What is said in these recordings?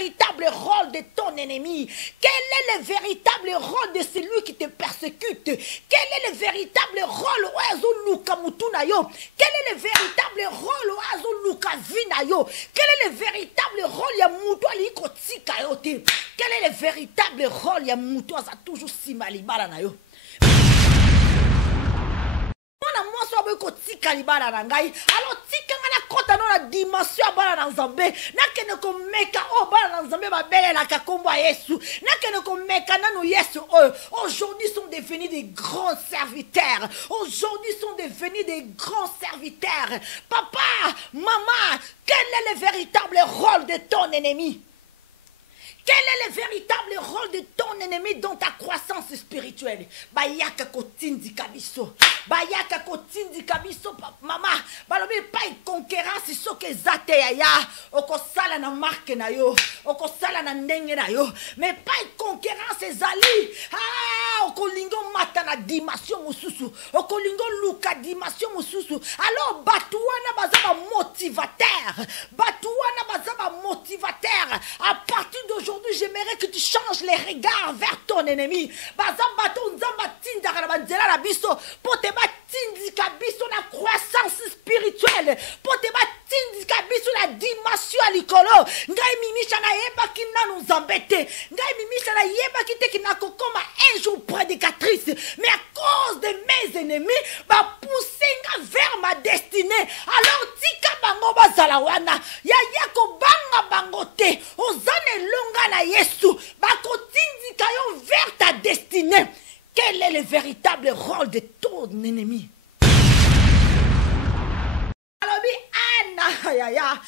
véritable rôle de ton ennemi? Quel est le véritable rôle de celui qui te persécute? Quel est le véritable rôle? Quel est le véritable rôle? Quel est le véritable rôle? Quel est le véritable rôle? Toujours si malibala na yo. Alors tika ngana kota na dimension bala na nzambe nakene ko meka o bala na nzambe ba belela ka kombo Yesu nakene ko meka nanu Yesu. Aujourd'hui sont devenus des grands serviteurs. Aujourd'hui sont devenus des grands serviteurs. Papa, maman, quel est le véritable rôle de ton ennemi? Quel est le véritable rôle de ton ennemi dans ta croissance spirituelle? Bayaka kotindi kabiso. Bayaka kotindi kabiso mama. Balobi pas une concurrence so ke zate ya. Okosala na marque na yo. Okosala na ndenge na yo. Mais pas une concurrence ezali. Okolingo mata na dimension mususu. Okolingo luka dimension mususu. Alors batuana bazaba motivateur. Batuana bazaba motivateur. À partir d'aujourd'hui, j'aimerais que tu changes les regards vers ton ennemi. Pour te la croissance spirituelle. Pour te la dimension à l'icolo. Ngai mimisha na yeba ki na nous embêter. Ngai mimisha na yeba ki te ki na kokoma un jour prédicatrice. Mais à cause de mes ennemis, va pousser vers ma destinée. Alors tika bango bazalawana. Ya ko banga bangote. Ozane longa na Yesu. Bakotindi kayo vers ta destinée. Quel est le véritable rôle de ton ennemi? Yaya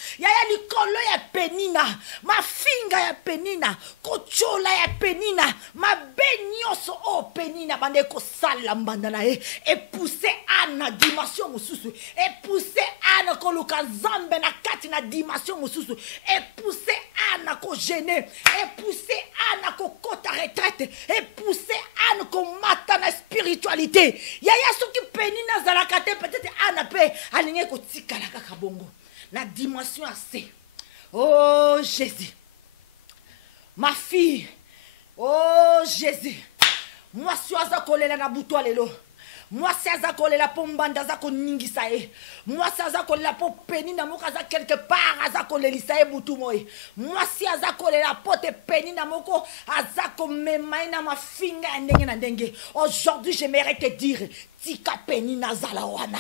likolo ya penina, ma finga ya penina, kochola ya penina, ma benyoso o penina bande ko sala mbandana et pousser ana dimension mususu, et pousser ana ko luka zambe na kati na dimension mususu, et pousser ana ko gêner, et pousser ana ko kota retraite, et pousser ana ko mata na spiritualité. Yaya soki penina zalakate peut-être ana pe alinge ko tikala kaka bongo. La dimension assez. Oh Jésus. Ma fille. Oh Jésus. Moi si aza kolela na buto lelo. Moi si aza kolela po mbanda za ko ningisa e. Moi si aza kolela po peni na moko aza quelque part aza kolelisa e butu moi. Moi si aza kolela po te peni na moko aza ko mema na ma finga ndenge na ndenge. Aujourd'hui j'aimerais te dire tika peni na zalawana.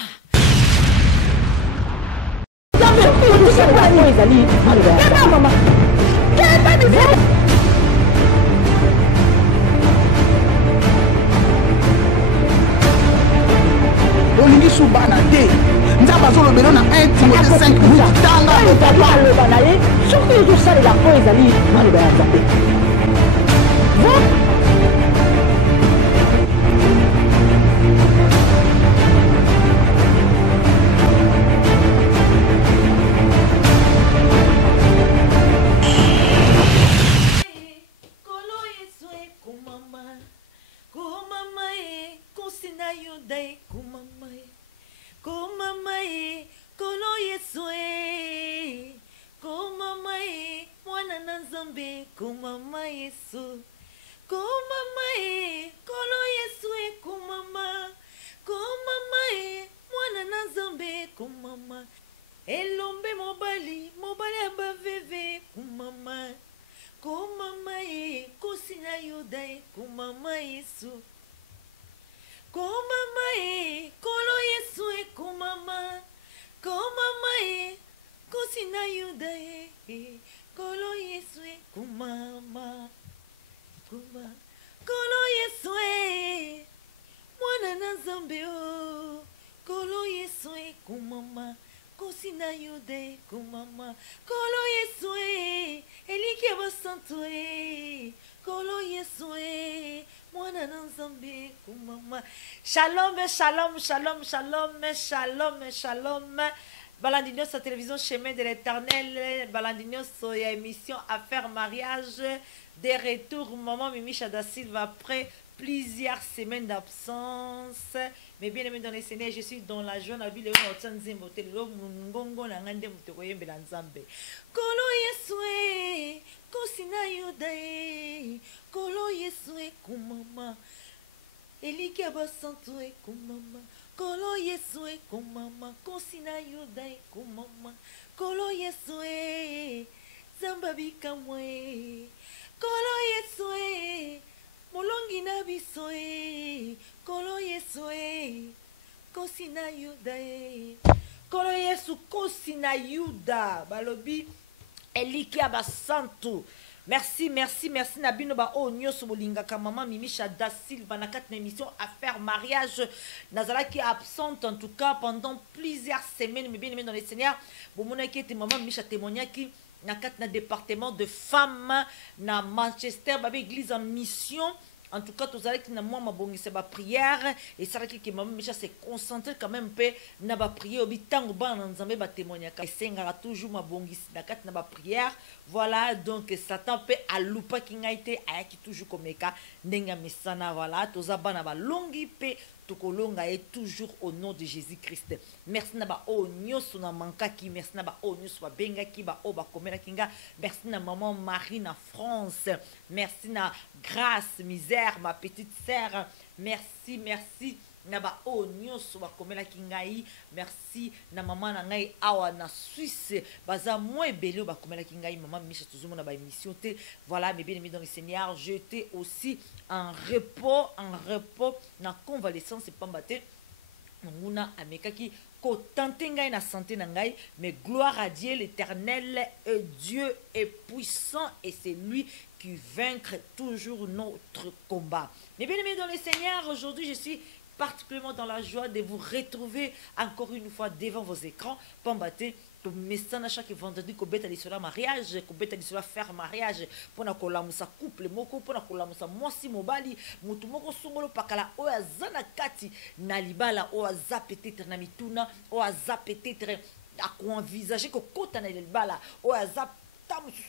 Olingi subana te nzamba zolobelo na 1 Timothée 5 tanga papa aloba ye soki ezosalela po ezali maloba ya nzambe. Elombe mobali abaveve kumama komama ye kosina yodae kumama Yesu komama ye kolo Yesu e kumama ye kosina yodae kolo Yesu e kumama kolo Yesu e mwana na Nzambe o kolo Yesu e kumama Kosina yude kumama kolo Yesu eliki basantu kolo Yesu mwana na Nzambe kumama. Shalom shalom shalom shalom shalom shalom. Balandino sa télévision Chemin de l'Éternel. Balandino sa émission Affaires mariage. Des retours maman Mimi Chada Silva après plusieurs semaines d'absence. Mais bien aimé dans les Seigneurs, je suis dans la joie, la vie, le Kolo Yesue, Kosina Yudae, Kolo Yesue, Kumama, Elike Basantue, Kumama, Kolo Yesue, Kumama, Kosina Yudae, Kumama, Kolo Yesue, Zambabi Kamwe, Kolo Yesue, Molongi na bisoe, Kolo Yesue, Kosina Yudae, Kolo Yesu, Kosina Yuda, Balobi, Elikia Basantu. Merci, merci, merci. Nabino ba o nyoso bolinga ka maman Mimisha da Silva na quatre émissions Affaire mariage. Nazala qui est absente en tout cas pendant plusieurs semaines. Mais bien aimé dans les Seigneurs. Bon mon qui était maman Mimisha témoigna qui na quatre na département de femmes na Manchester babe église en mission. En tout cas, tous allez qui na moi ma bongi c'est ba prière et ça qui maman Micha s'est concentré quand même peu na ba prière obi tango ba na nzambe ba témoigner ka sengara toujours ma bongi na kat na ba prière. Voilà donc Satan peut alupa ki ngaite ayaki toujours comme ka ndenga misana voilà tous abana ba longi pe tokolonga est toujours au nom de Jésus-Christ. Merci na ba o nyoso na manka ki merci na ba o nyoso ba benga ki ba o ba komela kinga merci na maman Marie na France. Merci na Grâce Misère ma petite sœur. Merci merci na ba o nyoso ba komela kingai. Merci na maman na ngai awa na Suisse baza moins belé ba komela kingai maman Micha toujours na ba émission te voilà mes bien-aimés dans le Seigneur, j'étais aussi en repos na convalescence c'est pas mbaté nguna amekaki ko tante ngai na santé na ngai mais gloire à Dieu l'Éternel Dieu est puissant et c'est lui qui vaincre toujours notre combat. Mes bien-aimés dans le Seigneur, aujourd'hui je suis particulièrement dans la joie de vous retrouver encore une fois devant vos écrans. Pambaté, mais ça chaque vendredi qu'on bête sur la mariage, qu'on bête sur la faire mariage pour na kola musa couple moko pour na kola musa mwasi mobali mutu moko songolo pakala o azana kati na libala o aza peut-être na mituna o aza peut-être à quoi envisager que kota na libala o aza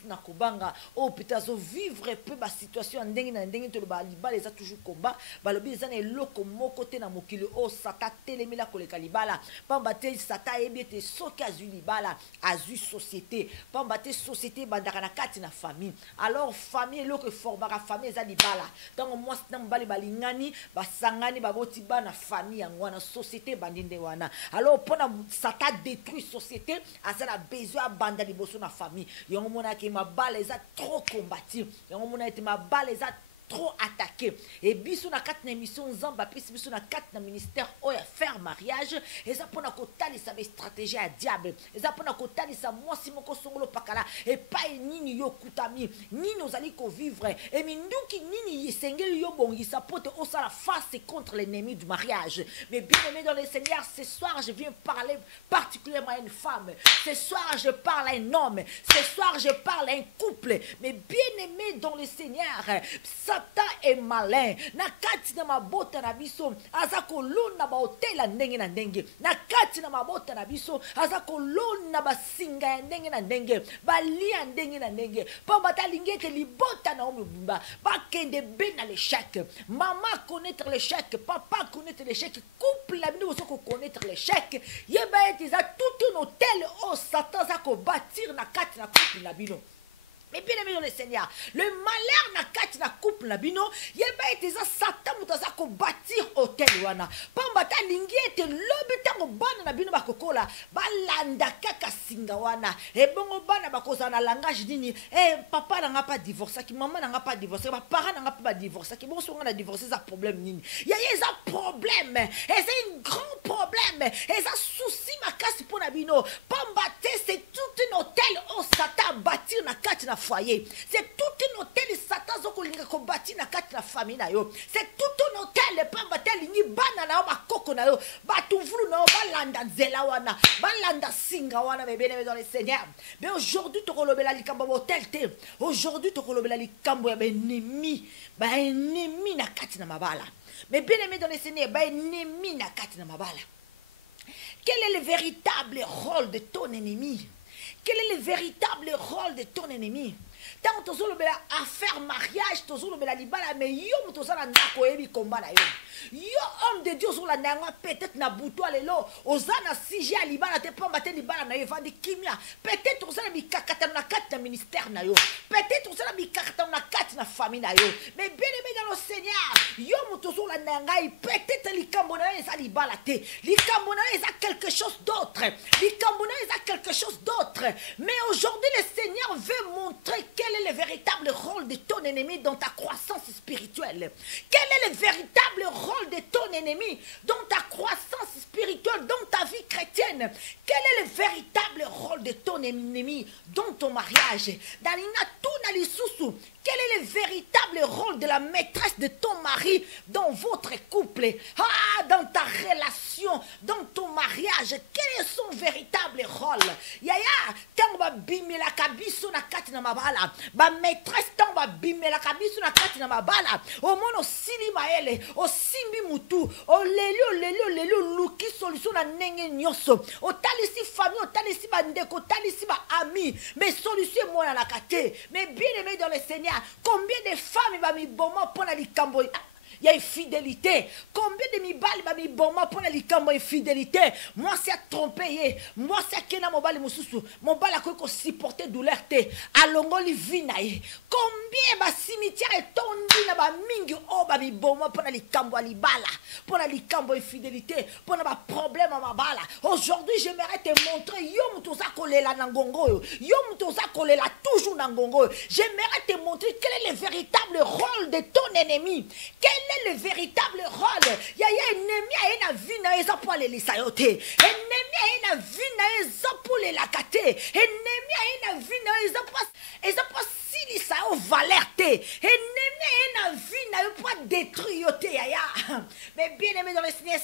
na kobanga o peut-être vivre peu ba situation ndenge na ndenge to ba libala eza toujours combat balobi eza na eloko moko te na mokili o sata telemela koleka libala pamba te sata ebiete soki azui libala azui société pamba te société bandaka na kati na famille alors famille eloko formaka famille eza libala ntango mwasi na mobali balingani basangani baboti bana famille yango wana société bandinde wana alors mpona sata détruit société aza na besoin abanda liboso na famille yango mona ki ma balle est trop combative yango mona ete ma balle est trop attaqué et biso na quatre émission nzamba pisi biso na quatre na ministère oya faire mariage eza pona kotali sa stratégie à diable eza pona kotali sa mwasi moko songolo pakala et pas nini yo kutami nini ozali ko vivre et minduki nini yesengeli yo bongisa pote osala face contre l'ennemi du mariage. Mais bien aimé dans le Seigneur, ce soir je viens parler particulièrement à une femme, ce soir je parle à un homme, ce soir je parle à un couple. Mais bien aimé dans le Seigneur, Satan est malin. Na kati na mabota na biso azako luna ba hotel na ndenge na ndenge. Na kati na mabota na biso azako luna ba singa ya ndenge na ndenge. Ba lia ndenge na ndenge. Pamba talingete libota na omubumba. Ba kende be na l'échec. Maman connaître l'échec, papa connaître l'échec, couple la bino ko connaître l'échec. Yeba etiza tout un hôtel au Satan zako bâtir na kati na couple la bino. Mais bien aimé dans le Seigneur, le malheur na kati na couple na bino, yeba eteza Satan mutaza ko bâtir hôtel wana. Pamba ta lingi ete lobi tango bana na bino bakokola, balanda kaka singa wana. E bongo bana bakoza na langage nini? Papa n'a pas divorcé, ki maman n'a pas divorcé, ba parents n'a pas divorcé, ki bon songa na divorcé ça problème nini? Yaya ça problème, et c'est un grand problème, et ça souci makasi pour na bino. Pamba te c'est tout un hôtel au Satan bâtir na kati na foyer. C'est tout un hôtel Satan zoko linga ko bâtir na kati na famille na yo. C'est tout un hôtel pamba te lingi bana na yo bakoko na yo. Batuvulu na yo balanda nzela wana, balanda singa wana mais bien aimé dans le Seigneur. Mais aujourd'hui to kolobela likambo hôtel te. Aujourd'hui to kolobela likambo ya ennemi, ba ennemi na kati na mabala. Mais bien aimé dans le Seigneur, ba ennemi na kati na mabala. Quel est le véritable rôle de ton ennemi? quel est le véritable rôle de ton ennemi? Tant que tu as faire mariage, tu as libala, mais yo, tu as un combat. Yo, homme de Dieu, sur la nanga, peut-être na boutoua lelo, ozana sije a libala, te pas mater libala na yo, vandi kimia. Peut-être tu as mi kakata na kat na ministère na yo. Peut-être tu as mi kakata na kat na famille na yo. Mais bien aimé dans le Seigneur, yo, tu as la nanga, peut-être li kambona eza libala te. Li kambona eza quelque chose d'autre. Li kambona eza quelque chose d'autre. Mais aujourd'hui, le Seigneur veut montrer quel est le véritable rôle de ton ennemi dans ta croissance spirituelle. Quel est le véritable rôle de ton ennemi dans ta croissance spirituelle, dans ta vie chrétienne? Quel est le véritable rôle de ton ennemi dans ton mariage? Quel est le véritable rôle de la maîtresse de ton mari dans votre couple? Dans ta relation, dans ton mariage, quel est son véritable rôle? Yaya, tant ba bimela kabiso na kati na mabala, ba maîtresse tant ba bimela kabiso na kati na mabala, o mono sili maele, o simbi mutu, o lelio luki solution na nenge nyoso, o talisi famille, o talisi bandeko, o talisi ba ami, mais solution moi na kate, mais bien aimé dans le Seigneur, combien de femmes va mi bomo pour la likambo? Il y a une fidélité. Combien de mibali ba mi boma pour la likambo infidélité? Moi c'est trompé. Moi c'est kena mobali mususu. Mobali ko supporter douleur te. Alongo li vinaye. Combien ba cimetière est tondi na ba mingi o ba mi boma pour la likambo libala. Pour la likambo infidélité. Pour na ba problème à ma bala. Aujourd'hui j'aimerais te montrer yo mutoza kolela na ngongo. Yo mutoza kolela toujours na ngongo. J'aimerais te montrer quel est le véritable rôle de ton ennemi. Quel est le véritable rôle? Yaya ennemi a une vie na eza pour les lisayote. Ennemi a une vie na eza pour les lakate. Ennemi a une vie na eza pas si lisayo valerte. Ennemi a une vie na pas détruire yaya. Mais bien aimé dans le Seigneur,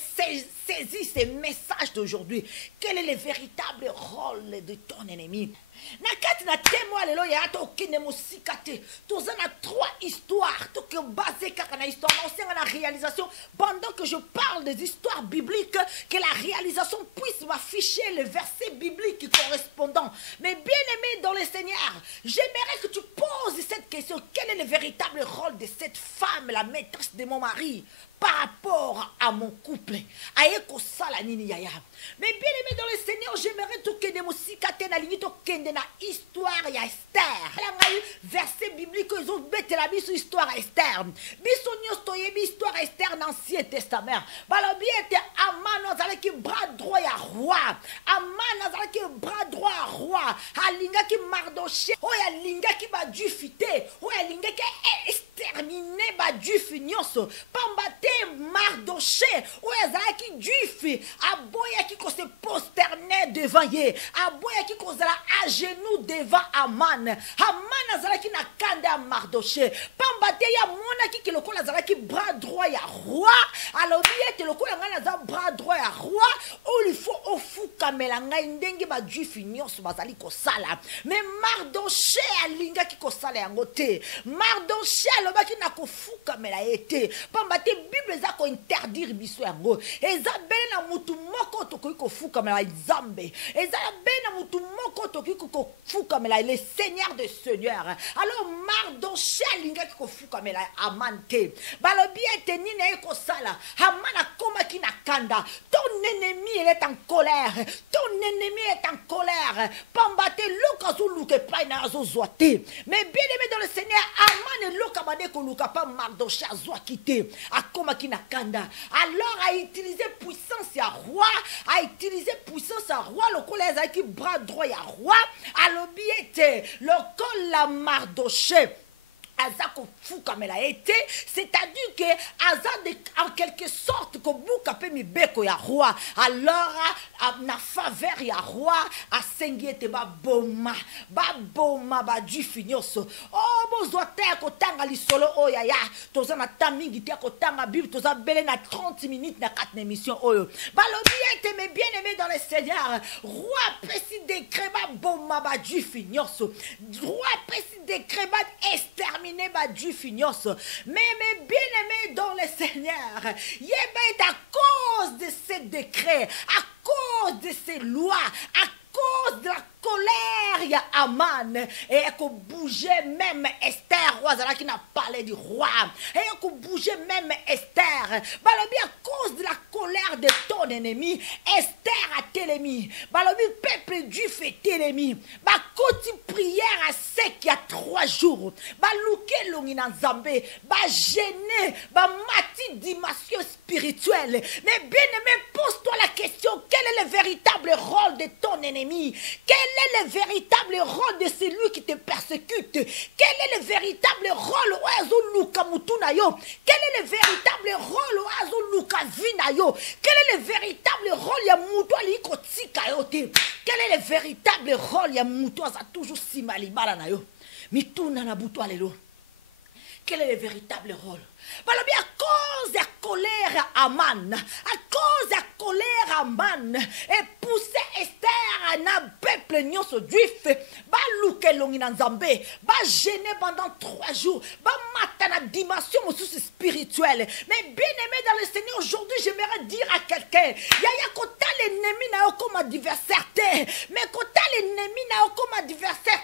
saisis ces messages d'aujourd'hui. Quel est le véritable rôle de ton ennemi? Nakati na témoin lelo ya to kine musikate. Toza na 3 histoires to que basé kaka na histoire na la réalisation pendant que je parle des histoires bibliques que la réalisation puisse m'afficher le verset biblique correspondant. Mais bien aimé dans le Seigneur, j'aimerais que tu poses cette question. Quel est le véritable rôle de cette femme, la maîtresse de mon mari, par rapport à mon couple? Aeko sala nini yaya. Mais bien aimé dans le Seigneur, j'aimerais tout que de musikate na lingi to kende na histoire ya Esther. Verset biblique ils ont bête la biso histoire à Esther. Biso nyos to yebi histoire à Esther dans l'Ancien Testament. Balobi était Aman azalaki bras droit ya roi. Aman azalaki bras droit ya roi. Alinga ki Mardoché. Oya linga ki ba jufite. Oya linga ki exterminer ba juf nyos. Pambate Mardoché. Oya azalaki juf. Aboya qui se prosternait devant ye. Aboya qui kozala à genoux devant Aman. Aman azalaki na kande a Mardoché. Pambate ya mona ki lokola azalaki bras droit ya roi. Alors bien te lokola ngana za bras droit ya roi. Ou il faut ofuka melanga ndenge ba juif nyos bazali ko sala. Mais Mardoché alinga ki ko sala yango te. Mardoché alobaki na ko fuka mela ete. Pambate Bible za ko interdire biso yango. Eza bele na mutu moko to ko fuka mela Nzambe. Eza bele na mutu moko to ko fuka mela le Seigneur des seigneurs. Alors Mardoché alinga ki ko fuka mela Amante. Balobi ete nina ko sala. Amana koma ki na kanda. Ton ennemi il est en colère. Ton ennemi est en colère. Pambate luka zo luke pa na zo zoate. Mais bien aimé dans le Seigneur, Aman luka bade ko luka pa Mardoché zo quitté. Akoma ki na kanda. Alors a utilisé puissance ya roi, a utilisé puissance ya roi le colère qui bras droit ya roi. Alobi ete le col la Mardoché. Azako fuka mela été, c'est-à-dire que Azad en quelque sorte que buka pe mi beko ya roi. Alors na faveur ya roi a sengiete ba boma ba du finyoso. Oh bozote ko tanga lisolo oya ya toza na tamingi te ko tanga bible toza belé na 30 minutes na 4 émissions oyo. Balobi ete me bien aimé dans le Seigneur, roi précis décret ba boma ba du finyoso. Roi précis décret ba exterminer ba du fignos. Mais bien aimé dans le Seigneur, yéba est à cause de ces décrets, à cause de ces lois, à cause de la colère, il y a Aman. Et il faut bouger même Esther, qui n'a parlé du roi. Et il faut bouger même Esther. Balobi, à cause de la colère de ton ennemi, Esther a télémi. Balobi, peuple juif est télémi. Ba koti prière à ce qu'il y a 3 jours. Ba louke longina zambé. Ba gêné. Ba mati dimension spirituelle. Mais bien aimé, pose-toi la question, quel est le véritable rôle de ton ennemi? Quel est le véritable rôle de celui qui te persécute? Quel est le véritable rôle quel est le véritable rôle quel est le véritable rôle ya mutu aliko tika yo te? Quel est le véritable rôle ya mutu aza toujours simalibala na yo mituna na butu alelo? Quel est le véritable rôle? Balobi, à cause de la colère Aman, à cause de la colère Aman, et pousser Esther na peuple nyonso juif, ba louke longi na nzambe, ba gêner pendant 3 jours, ba mata na dimension spirituelle. Mais bien aimé dans le Seigneur, aujourd'hui j'aimerais dire à quelqu'un, yaya kota l'ennemi na yo comme adversaire, mais kota l'ennemi na yo comme adversaire,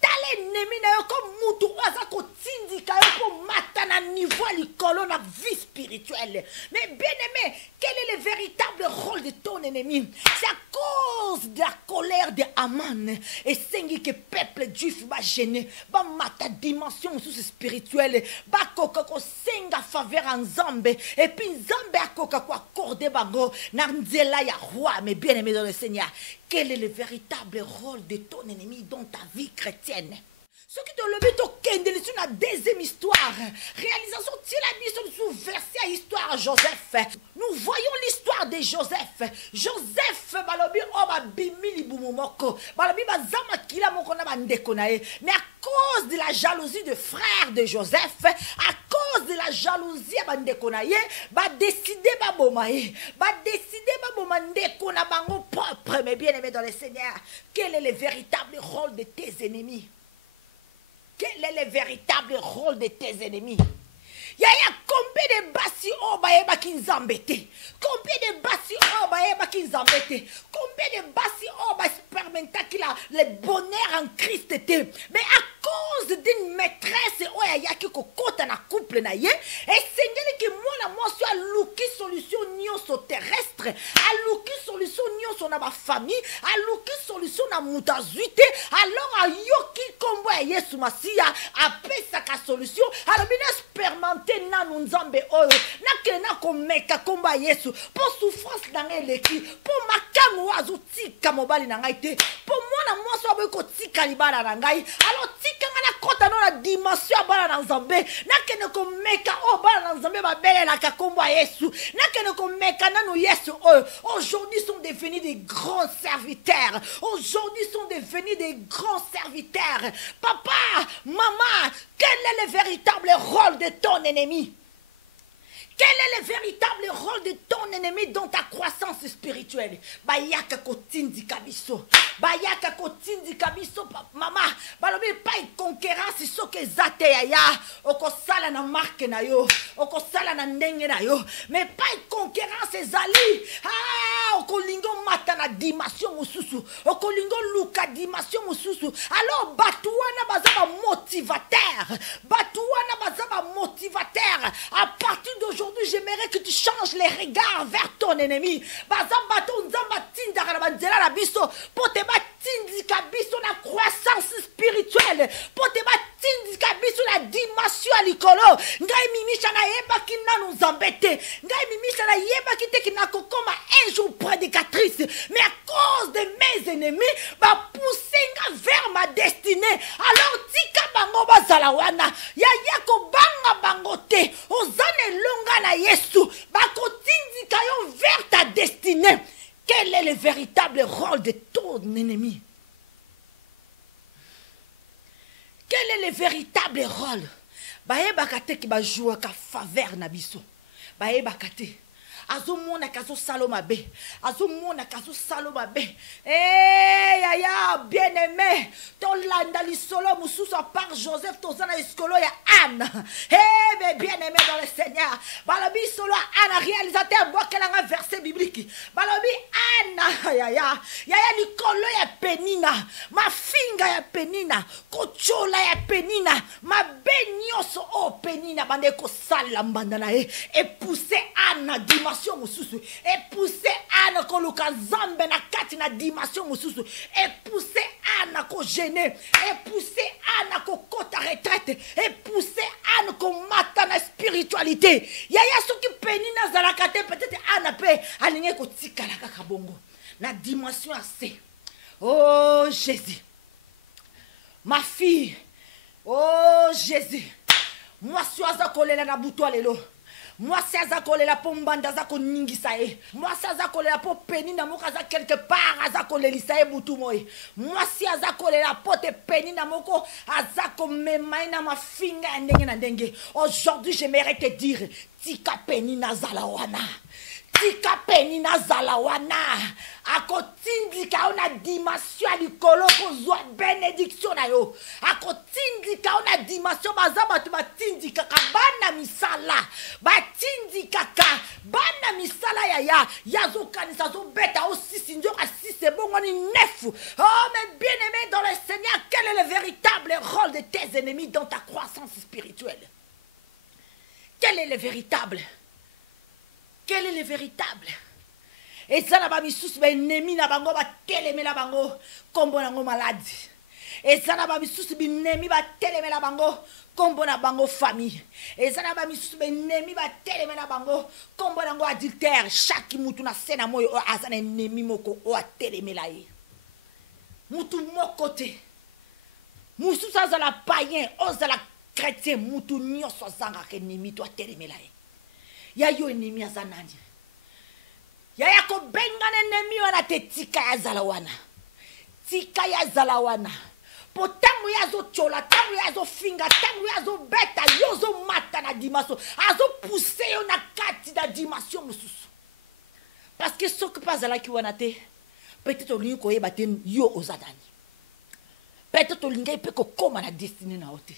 ta l'ennemi na yo comme mutu aza ko tindika yo pour mata na niveau l'icône na vie spirituelle. Mais bien aimé, quel est le véritable rôle de ton ennemi? C'est à cause de la colère de Aman et sengi que peuple juif va gêner, va mata dimension spirituelle, va koka ko senga faveur en Zambé et puis Zambé a koka ko accordé bango na nzela ya roi. Mais bien aimé dans le Seigneur, quel est le véritable rôle de ton ennemi dans ta vie chrétienne? Ce qui te le au Kendel, c'est une deuxième histoire. Réalisation, c'est la mission sous verset à l'histoire Joseph. Nous voyons l'histoire de Joseph. Joseph, balobi, oba bimili bumumoko. Balobi, bazama kila mokona bandekonae. Mais à cause de la jalousie de frère de Joseph, à cause de la jalousie bandekonae, ba décider ba bomae. Ba décider ba bomandekona bango propre. Mais bien aimé dans le Seigneur, quel est le véritable rôle de tes ennemis? Quel est le véritable rôle de tes ennemis? Yaya combien de basi obaeba kinzambete? Combien de basi obaeba kinzambete? Combien de basi oba spermenta qu'il a le bonheur en Christ était? Mais à cause d'une maîtresse oya qui kokota na couple na ye, et Seigneur que moi soit louki solution nyonso terrestre, a louki solution nyonso na ba famille, a louki solution na mutazuite, alors a yoki kombo ya Yesu Masia a pesa ka solution, alors bina spermenta na nzambe oyo nakele na komeka komba Yesu pour souffrance na ngai leki pour makango azutika mobali na ngai te pour mwana mwasi aboyi kotika libala na ngai alors tika nga na kota no na dimension bana na nzambe nakele komeka o bana na nzambe babelelaka komba Yesu nakele komeka nanu Yesu oyo aujourd'hui sont devenus des grands serviteurs, aujourd'hui sont devenus des grands serviteurs. Papa, maman, quel est le véritable rôle de ton ennemi? Quel est le véritable rôle de ton ennemi dans ta croissance spirituelle? Bayaka kotindi kabiso. Bayaka kotindi kabiso mama. Balobi pas une concurrence so que zate ya. Oko sala na marque na yo. Oko sala na ndenge na yo. Mais pas une concurrence ezali. Ah, oko lingo mata na dimension mususu. Oko lingo luka dimension mususu. Alors batuana bazaba motivateur. Batuana bazaba motivateur. À partir d'aujourd'hui, j'aimerais que tu changes les regards vers ton ennemi. Pour te battre la croissance spirituelle. Pour te battre la dimension à l'icolo. Ngai mimisha na yeba ki na nous embêter. Ngai mimisha na yeba ki te ki na kokoma un jour prédicatrice. Mais à cause de mes ennemis, ba pousser vers ma destinée. Alors tika bango bazala wana. Ya yako banga bangote. Ozane longa na Yesu. Ba kotindika yo vers ta destinée. Quel est le véritable rôle de ton ennemi? Quel est le véritable rôle? Bae bakate ki ba joua ka faveur na biso. Bae bakate. azomona kazo saloma be azomona kazo saloma be eh yaya bien-aimé tolanda lisolo mususu par Joseph tozana iskolo ya Anne eh mais bien-aimé dans le Seigneur balobi solo Anne réalisateur bokelanga verset biblique balobi Anne yaya likolo ya Penina ma finga ya Penina kochola ya Penina ma benyoso o Penina bande ko sala mbanda na e pousser Anne na dimension mususu et pousser Anne ko luka zambe na kati na dimension mususu et pousser Anne ko gêner et pousser Anne ko kota retraite et pousser Anne ko mata na spiritualité yaya soki Penina zalaka te peut-être Anne pe alinge ko tikala kaka bongo na dimension assez. Oh Jésus, ma fille, oh Jésus, moi si aza kolela na buto lelo, moi si aza kolela po mbanda za ko ningisa e, moi si aza kolela po Penina moko aza quelque part aza kolelisa e butu moye, moi si aza kolela po te Penina moko aza ko memaina na ma finga ndenge na ndenge. Aujourd'hui j'aimerais te dire, tika Penina zalawana. Tika Penina zalawana akotindika ona dimension likolo kozwa bénédiction na yo akotindika ona dimension bazaba tu batindika kabana misala batindika ka bana misala yaya yazo kanisa zo beta aussi sinjo asi c'est bon on est neuf. Oh mais bien-aimé dans le Seigneur, quel est le véritable rôle de tes ennemis dans ta croissance spirituelle? Quel est le véritable? Quel est le véritable? Et ça n'a pas mis sous mes ennemis na bango ba teleme la bango kombo na ngo maladie. Et ça n'a pas mis sous mes ennemis ba teleme la bango kombo na bango famille. Et ça n'a pas mis sous mes ennemis ba teleme la bango kombo na ngo adultère. Chaque mutu na sena moyo azana ennemi moko o teleme la ye. Mutu moko te. Musu sa za la païen, o za la chrétien mutu nyoso zanga ke ennemi to teleme la ye. Ya yo ennemi ya zanani. Ya yako bengane ennemi wana te tika ya zalawana. Tika ya zalawana. Po tangu ya zo chola, tangu ya zo finga, tangu ya zo beta, yo zo mata na dimension. Azo pousse yo na kati na dimension mususu. Parce que ce que pas zala ki wana te, peut-être olingi ko yeba te yo ozadani. Peut-être olingi pe ko koma na destinée na ote.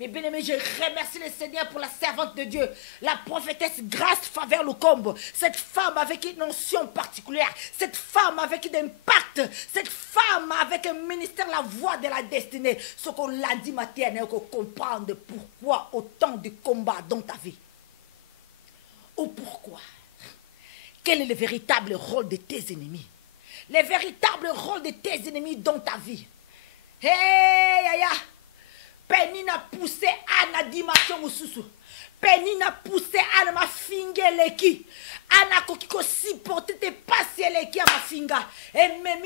Mais bien aimé, je remercie le Seigneur pour la servante de Dieu, la prophétesse Grâce Faveur Lukombo, cette femme avec une notion particulière, cette femme avec un impact, cette femme avec un ministère, la voix de la destinée. Ce qu'on l'a dit matin, il faut comprendre pourquoi autant de combats dans ta vie. Ou pourquoi? Quel est le véritable rôle de tes ennemis? Le véritable rôle de tes ennemis dans ta vie. Hey, yaya! Penina poussé à la dimension mususu. Penina poussé à ma finga leki. Ana kokiko supporter te passer leki à ma finga. Et même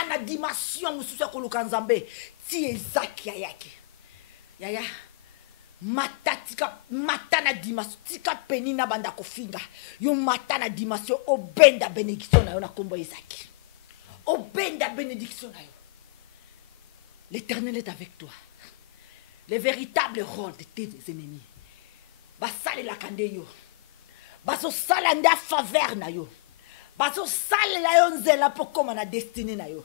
à la dimension mususu kolukanzambe. Ti ezaki yayaki. Yaya. Mata na dimension. Tika penina banda ko finga. Yo mata na dimension. Obenda bénédiction na yo na kombo ezaki. Obenda bénédiction na yo. L'Éternel est avec toi. Le véritable rôle de tes ennemis. Basale la kande yo. Baso salanda faveur na yo. Baso sale la yo nzela pokoma na destinée na yo.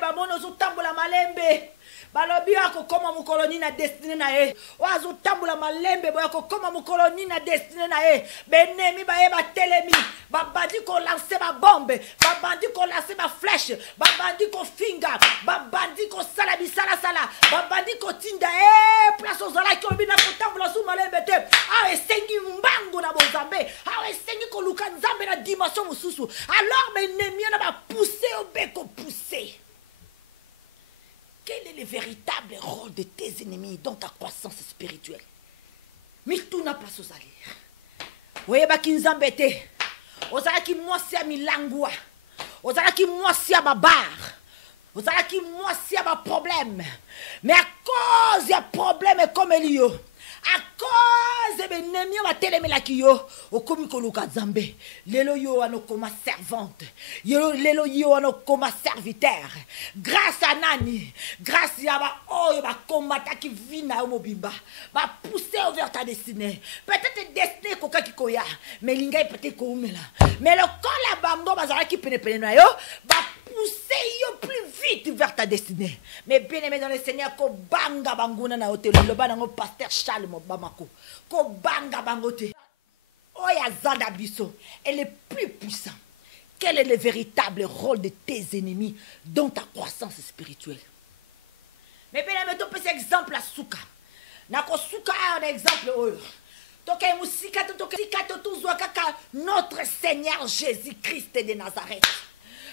Bamono zo tambola malembe. Balobi ako koma mukoloni na destinée na ye. Wazo tambola malembe boya ko koma mukoloni na destinée na ye. Benemi ba ye ba telemi. Babandi ko lancer ba bombe. Babandi ko lancer ba flèche. Babandi ko finga. Babandi ko sala bisala sala. Babandi ko tinda place aux ala ki obina ko tambola su malembe te. Esengi mbango na bozambe. Esengi ko luka nzambe na dimension mususu. Alors benemi na ba pousser obeko pousser. Quel est le véritable rôle de tes ennemis dans ta croissance spirituelle? Mais tout n'a pas aux alliés. Voyez, Bakinzambe te. Ozala ki mwasi ya milangwa. Ozala ki mwasi ya babar. Ozala ki mwasi ya ba problème. Mais à cause ya problème comme Elio, à cause de Nemi va télémelaki yo au komi koluka Nzambe lelo yo anokoma servante lelo yo anokoma serviteur grâce à nani grâce ya ba oyo ba combattre qui vina au mobimba ba pousser vers ta destinée peut-être destinée koka kikoya mais linga peut-être koumela mais le kola bango bazala ki pene na yo ba pousser yo plus vite vers ta destinée. Mais bien aimé dans le Seigneur, ko banga banguna na hôtel, le banango pasteur Charles Mobamako, ko banga bangote. Oya Zanda Bisso, elle est plus puissante. Quel est le véritable rôle de tes ennemis dans ta croissance spirituelle? Mais bien aimé, tu peux cet exemple à Souka. Nako Souka un exemple. Toke musika notre Seigneur Jésus-Christ de Nazareth.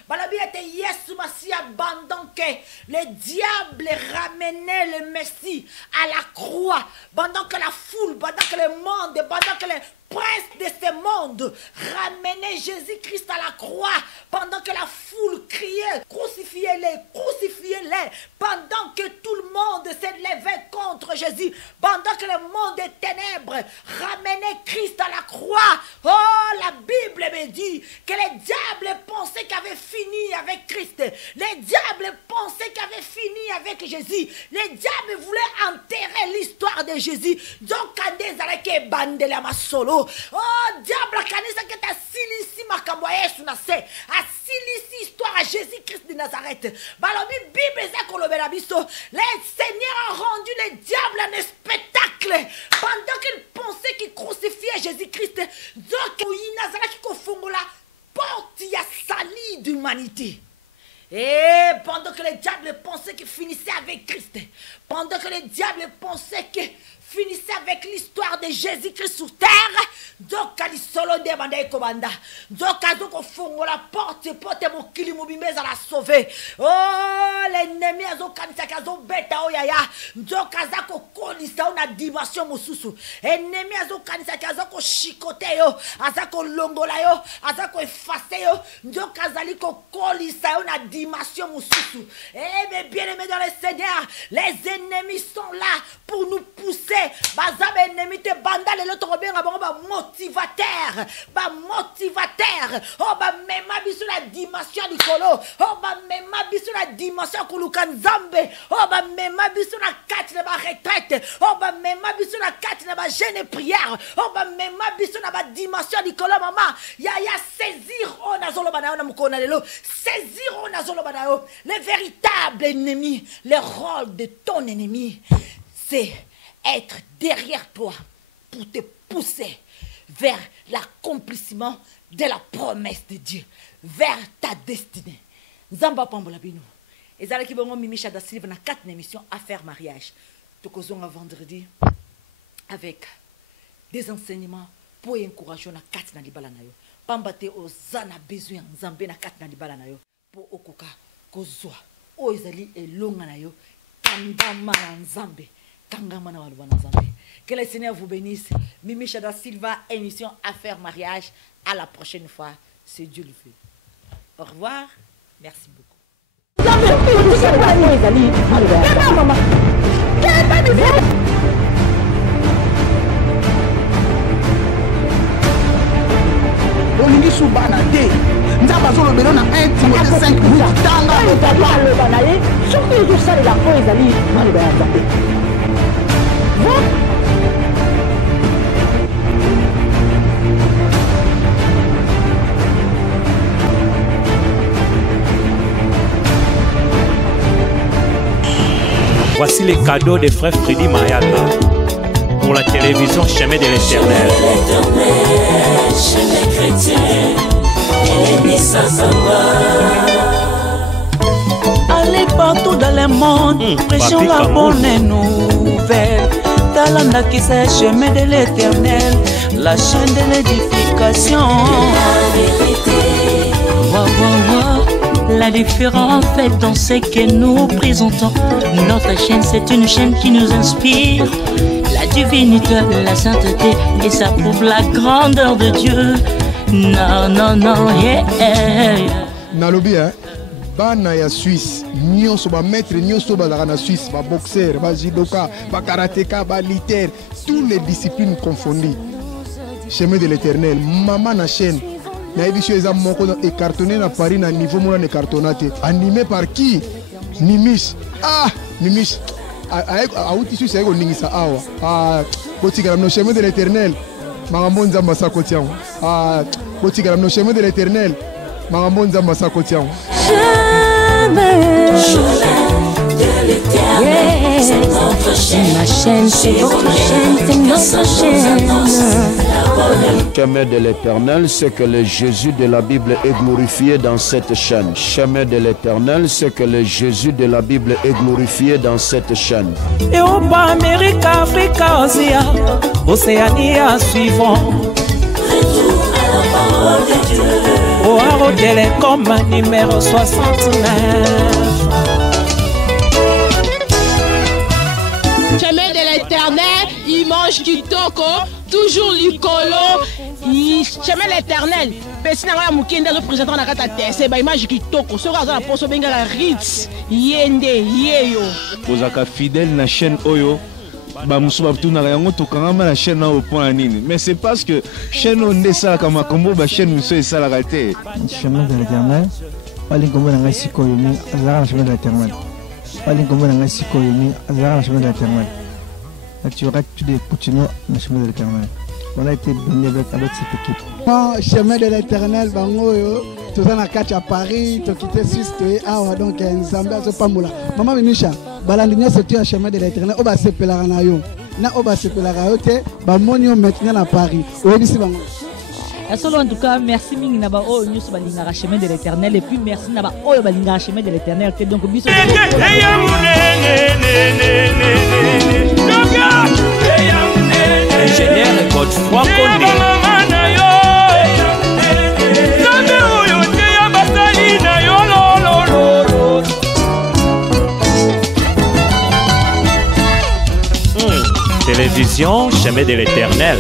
Balabi était Yesu Massia pendant que le diable ramenait le Messie à la croix, pendant que la foule, pendant que le monde, pendant que les princes de ce monde ramenaient Jésus-Christ à la croix, pendant que la foule criait crucifiez-les, crucifiez-les, pendant que tout le monde s'élevait contre Jésus, pendant que le monde des ténèbres ramenait Christ à la croix. Oh, la Bible me dit que les diables pensaient qu'il avait fini avec Christ. Les diables pensaient qu'il avait fini avec Jésus. Les diables voulaient enterrer l'histoire de Jésus. Donc, quand ils allaient bander la masolo, oh, diable, kanisa que ta silisi makamboye sunase, a silisi histoire à Jésus-Christ de Nazareth. Balobi Bible za kolobela biso, le Seigneur a rendu les diables un spectacle pendant qu'ils pensaient qu'ils crucifiaient Jésus-Christ. Donc, il Nazareth qui kofongola porte ya sali d'humanité. Et pendant que les diables pensaient qu'ils finissaient avec Christ, pendant que les diables pensaient qu'ils finissaient avec l'histoire de Jésus-Christ sur terre, donc à l'isolo de Banda Komanda, donc à donc au fond la porte mon kilimobimbe à la sauver. Oh, l'ennemi a donc kanisa beta oyaya, donc à zako kolisa una dimension mosusu. Ennemi a donc kanisa kazako chicote yo, azako longola yo, azako effacer yo, donc azaliko kolisa una dimension mosusu. Eh bien aimé dans le Seigneur, les ennemis sont là pour nous pousser. Bazab ennemi te banda le loto bien ba motivateur, ba motivateur. Oh ba mema bisu la dimension d'ikolo. Oh ba mema bisu la dimension kulukan Nzambe. Oh ba mema bisu la carte de ba retraite. Oh ba mema bisu la carte de ba jeûne prière. Oh ba mema bisu na ba dimension d'ikolo maman. Ya saisir on azolo bana na mukona lelo. Saisir on azolo bana yo. Le véritable ennemi, le rôle de ton ennemi, c'est être derrière toi pour te pousser vers l'accomplissement de la promesse de Dieu, vers ta destinée. Nzamba pambola bino. Ezala ki bongo Mimi Chada Silva na 4 émissions Affaire mariage. Tokozonga vendredi avec des enseignements pour encourager na 4 na libala na yo. Pambate ozana besoin Nzambe na 4 na libala na yo pour okoka kozwa. O ezali elonga na yo kamba mala Nzambe. Que le Seigneur vous bénisse. Mimi Chada Silva, émission Affaires mariage. À la prochaine fois, c'est Dieu le fait. Au revoir. Merci beaucoup. Olingi subana te. Nzamba zolo belo na 1 Timothée 5 tanga papa le banaye. Surtout tout ça la foi ezali maloba ya Nzambe. Voici les cadeaux des frères Freddy Mayala pour la télévision Chemin de l'Éternel. Chemin chrétien, allez partout dans le monde, prêchons la bonne nouvelle. Talanda qui c'est Chemin de l'Éternel, la chaîne de l'édification. La vérité. La différence fait dans ce que nous présentons. Notre chaîne, c'est une chaîne qui nous inspire la divinité, la sainteté, et ça prouve la grandeur de Dieu. Non, non, non, yeah. Nalobi, hein? bana ya Suisse nyonso ba maître nyonso ba na Suisse ba boxeur ba judoka ba karatéka ba lutteur toutes les disciplines confondues. Chemin de l'Éternel maman na chaîne na édition eza moko écartonné na Paris na niveau mona écartonné animé par qui Nimish Nimish auti Suisse ego ningisa awa kotika na chemin de l'Éternel magambo nzamba sa kotiango kotika na chemin de l'Éternel magambo nzamba sa kotiango C'est notre chaîne, ma chaîne, c'est votre chaîne, c'est notre chaîne. Chemin de l'Éternel, c'est que le Jésus de la Bible est glorifié dans cette chaîne. Chemin de l'Éternel, c'est que le Jésus de la Bible est glorifié dans cette chaîne. Europa, Amérique, Afrique, Asie, Océanie suivant. Retour à la parole de Dieu. Oaro Télécom numéro 69. Chemin de l'Éternel, il mange kitoko, toujours likolo. Chemin de l'Éternel, Pessina Moukinda représentant la carte c'est ba image kitoko. Ce gars a poso benga la Ritz, Yende, Yeyo. Ozaka fidèle na chaîne Oyo. Ba musuba tuna yango tokanga na chaîne au point nini. Mais c'est parce que chaîne onde ça comme combo ba chaîne muso et ça la raté. Chemin de l'Éternel, pas les combo na siko yomi, azara chemin de l'Éternel. Pas les combo na siko yomi, azara chemin de l'Éternel. Tu auras tout des continuer le chemin de l'Éternel. On a été béni avec cette équipe. Chemin de l'Éternel, bangoyo, tout ça na catch à Paris, tu quitté Suisse, tu es donc ensemble à ce pamoula. Maman Mimisha, balandinyo c'est un chemin de l'Éternel. Oba se pelara yo. Na oba se pelara yo te, ba monio maintenant à Paris. Oyebi bango. En tout cas, merci mingi na ba o nyusu balinga chemin de l'Éternel et puis merci na ba o balinga chemin de l'Éternel. Donc biso ingénieur Godefroy Condé. Télévision, chemin de l'Éternel.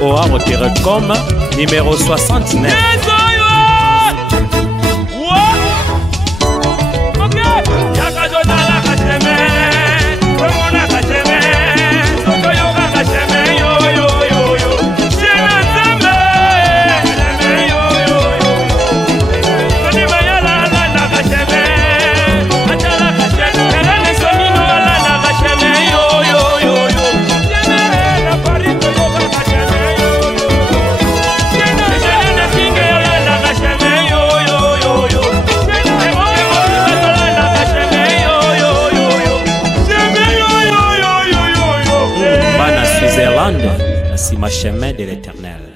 Oaro Télécom numéro 69. C'est ma chemin de l'Éternel.